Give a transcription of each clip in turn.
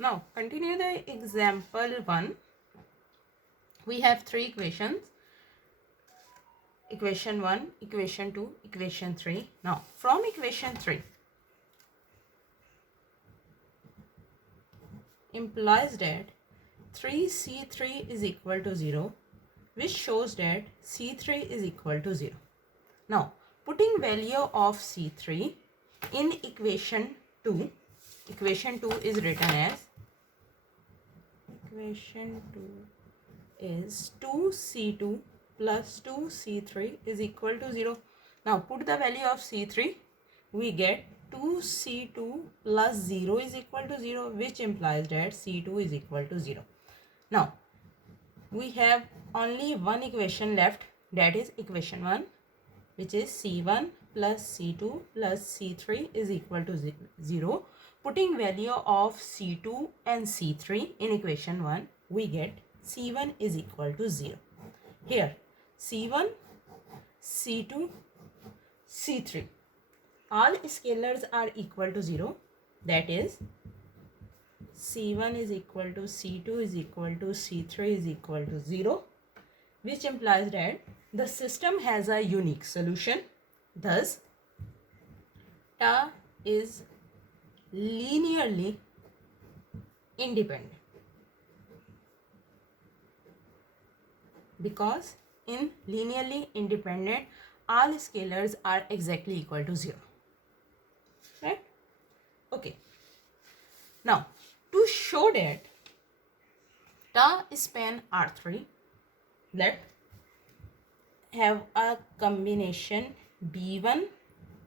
Now continue the example 1. We have three equations. Equation 1, equation 2, equation 3. Now from equation 3 implies that 3C3 is equal to 0, which shows that C3 is equal to 0. Now putting value of C3 in equation 2 is written as equation 2 is 2C2 plus 2C3 is equal to 0. Now put the value of C3, we get 2C2 plus 0 is equal to 0, which implies that C2 is equal to 0. Now we have only one equation left, that is equation 1, which is C1 plus C2 plus C3 is equal to 0. Putting value of C2 and C3 in equation 1, we get C1 is equal to 0. Here C1, C2, C3, all scalars are equal to 0. That is C1 is equal to C2 is equal to C3 is equal to 0, which implies that the system has a unique solution. Thus, ta is linearly independent, because in linearly independent all scalars are exactly equal to 0, right? Okay, now to show that ta span R3, let's have a combination B1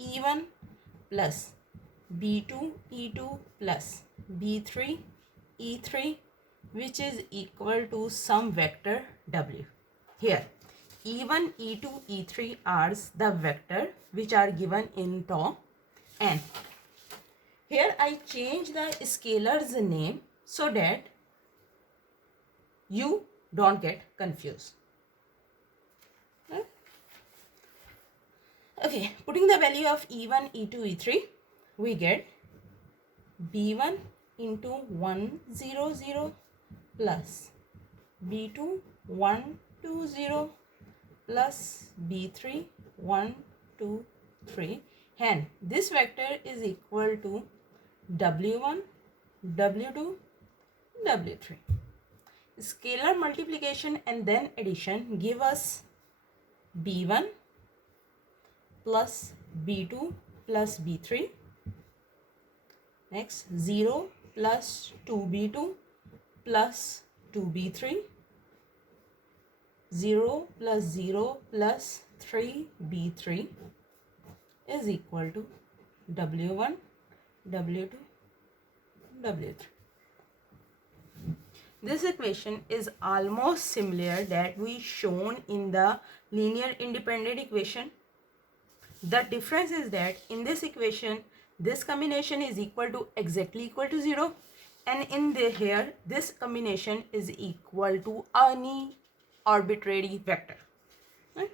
E1 plus B2 E2 plus B3 E3, which is equal to some vector W. Here E1, E2, E3 are the vector which are given in tau, and here I change the scalar's name so that you don't get confused. Okay, putting the value of E1, E2, E3, we get B1 into 1, 0, 0 plus B2, 1, 2, 0 plus B3, 1, 2, 3, and this vector is equal to W1, W2, W3. Scalar multiplication and then addition give us B1 plus B2 plus B3. Next 0 plus 2B2 plus 2B3. 0 plus 0 plus 3B3 is equal to W1, W2, W3. This equation is almost similar that we shown in the linear independent equation. The difference is that in this equation, this combination is exactly equal to 0, and in here, this combination is equal to any arbitrary vector. Right?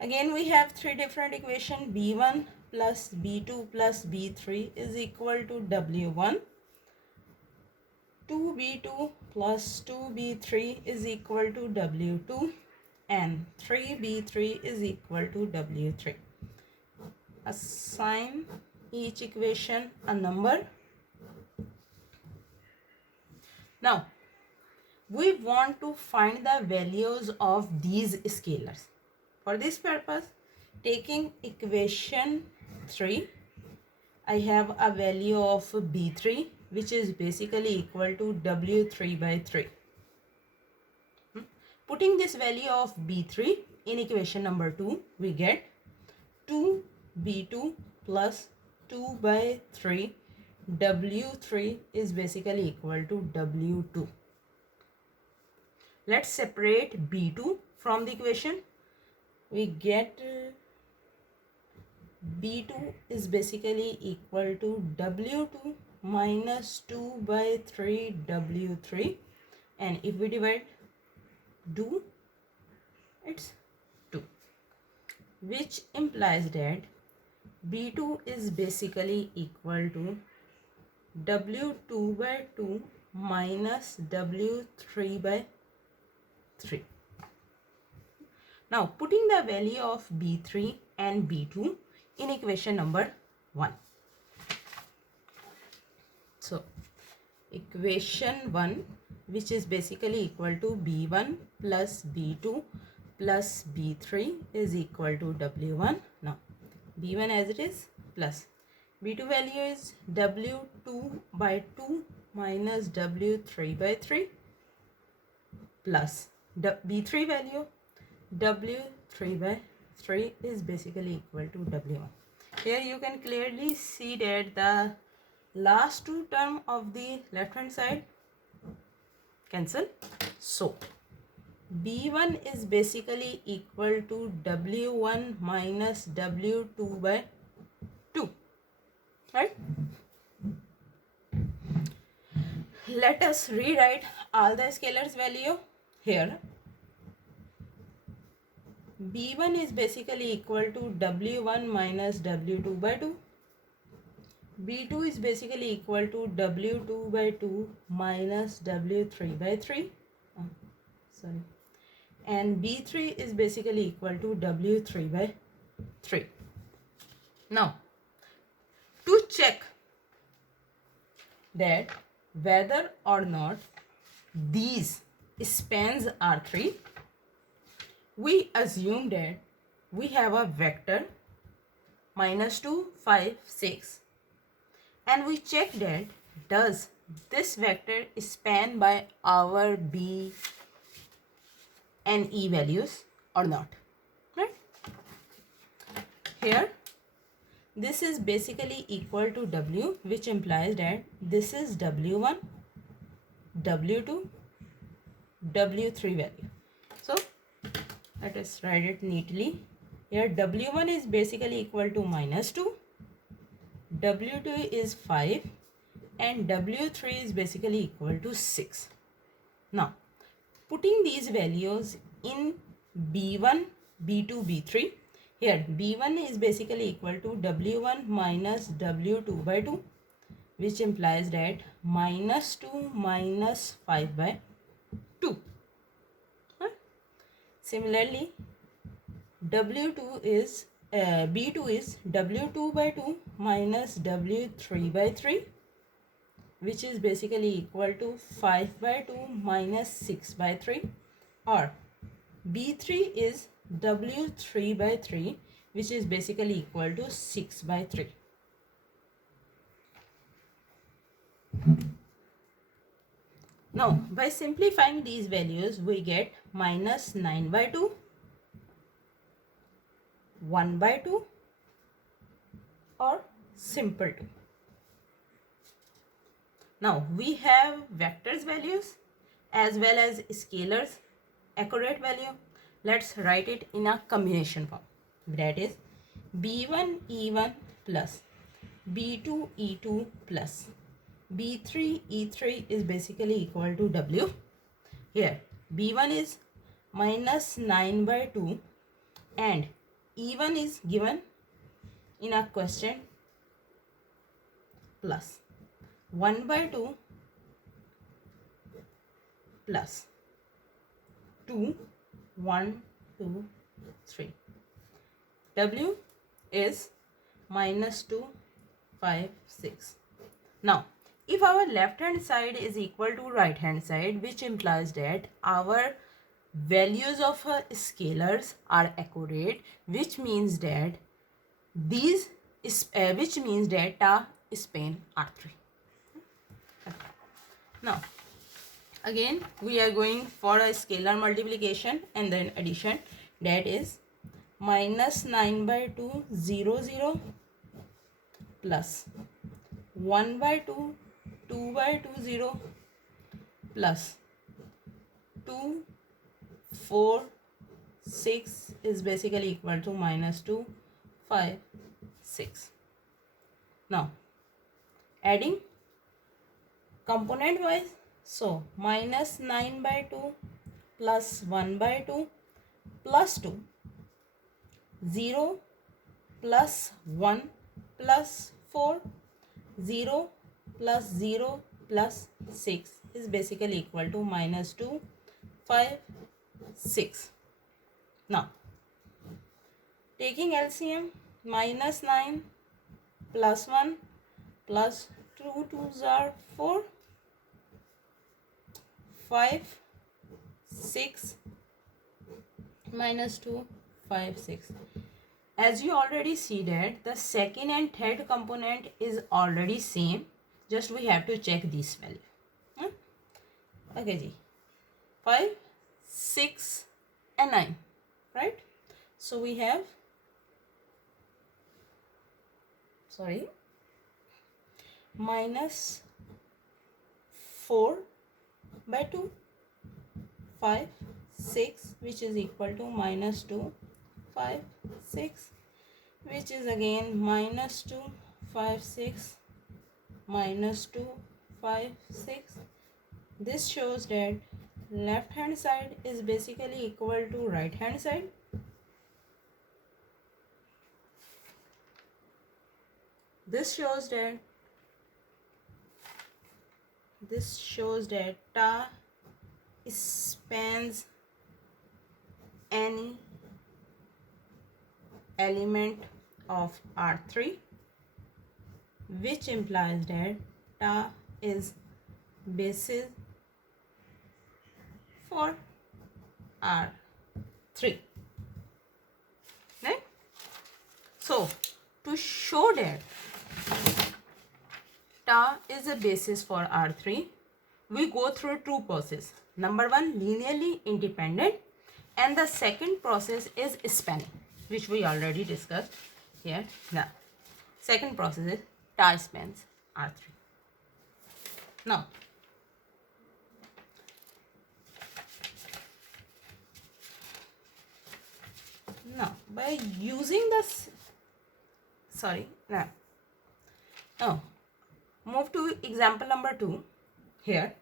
Again, we have three different equations. B1 plus B2 plus B3 is equal to W1. 2B2 plus 2B3 is equal to W2, and 3B3 is equal to W3. Assign each equation a number. Now, we want to find the values of these scalars. For this purpose, taking equation 3, I have a value of B3, which is basically equal to W3 by 3. Putting this value of B3 in equation number 2, we get 2B2 plus 2 by 3. W3 is basically equal to W2. Let's separate B2 from the equation. We get B2 is basically equal to W2 minus 2 by 3 W3, and if we divide, it's 2, which implies that B2 is basically equal to W2 by 2 minus W3 by 3. Now putting the value of B3 and B2 in equation number 1. So equation 1, which is basically equal to B1 plus B2 plus B3 is equal to W1. Now B1 as it is plus B2 value is W2 by 2 minus W3 by 3 plus B3 value W3 by 3 is basically equal to W1. Here you can clearly see that the last two term of the left hand side cancel. So B1 is basically equal to W1 minus W2 by 2. Right? Let us rewrite all the scalars value here. B1 is basically equal to W1 minus W2 by 2. B2 is basically equal to W2 by 2 minus W3 by 3. And B3 is basically equal to W3 by 3. Now, to check that whether or not these spans are 3, we assume that we have a vector -2, 5, 6, and we check that does this vector span by our B and E values or not, right? Here this is basically equal to W, which implies that this is W1, W2, W3 value. So let us write it neatly. Here W1 is basically equal to -2, W2 is 5, and W3 is basically equal to 6. Now putting these values in B1, B2, B3, here B1 is basically equal to W1 minus W2 by 2, which implies that -2 minus 5 by 2. Similarly, B2 is W2 by 2 minus W3 by 3, which is basically equal to 5 by 2 minus 6 by 3, or B3 is W3 by 3, which is basically equal to 6 by 3. Now by simplifying these values, we get -9 by 2, 1 by 2, or simple 2. Now we have vectors values as well as scalars accurate value. Let's write it in a combination form. That is B1 E1 plus B2 E2 plus B3 E3 is basically equal to W. Here B1 is -9 by 2 and E1 is given in a question plus 1 by 2 plus 2, 1, 2, 3. W is -2, 5, 6. Now, if our left hand side is equal to right hand side, which implies that our values of scalars are accurate, which means that these span are 3. Now again we are going for a scalar multiplication and then addition. That is -9 by 2 0 0 plus 1 by 2 2 by 2 0 plus 2 4 6 is basically equal to -2 5 6. Now adding component wise, so -9 by 2 plus 1 by 2 plus 2, 0 plus 1 plus 4, 0 plus 0 plus 6 is basically equal to minus 2, 5, 6. Now, taking LCM, minus 9 plus 1 plus 2 2s are 4, 5, 6 minus 2, 5, 6. As you already see that the second and third component is already same, just we have to check this value. Okay ji, 5, 6 and 9, right? So we have, minus 4 by 2, 5, 6, which is equal to minus 2, 5, 6, which is again minus 2, 5, 6, minus 2, 5, 6. This shows that left hand side is basically equal to right hand side. This shows that ta spans any element of R3, which implies that ta is basis for R3. Right? So, to show that ta is a basis for R3, we go through two processes. Number one, linearly independent, and the second process is spanning, which we already discussed here. Now, second process is ta spans R3. Now by using this, now move to example number 2. Here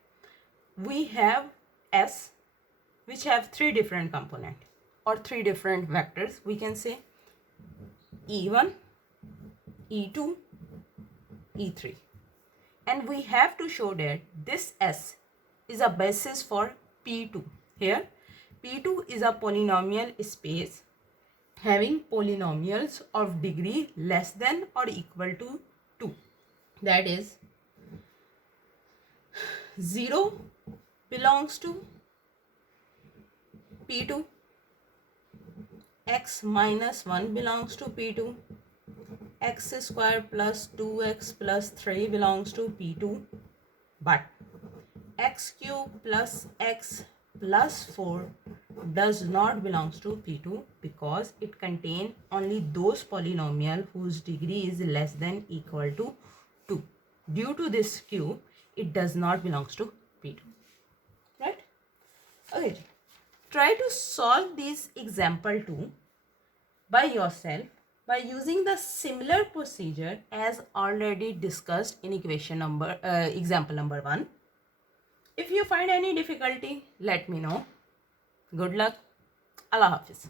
we have S, which have three different components or three different vectors. We can say E1, E2, E3, and we have to show that this S is a basis for P2. Here P2 is a polynomial space having polynomials of degree less than or equal to 2. That is, 0 belongs to P2, x minus 1 belongs to P2, x square plus 2x plus 3 belongs to P2, but x cube plus x plus 4 does not belongs to P2 because it contains only those polynomial whose degree is less than equal to 2. Due to this cube, it does not belongs to P2. Right? Okay. Try to solve this example 2 by yourself by using the similar procedure as already discussed in example number 1. If you find any difficulty, let me know. Good luck. Allah Hafiz.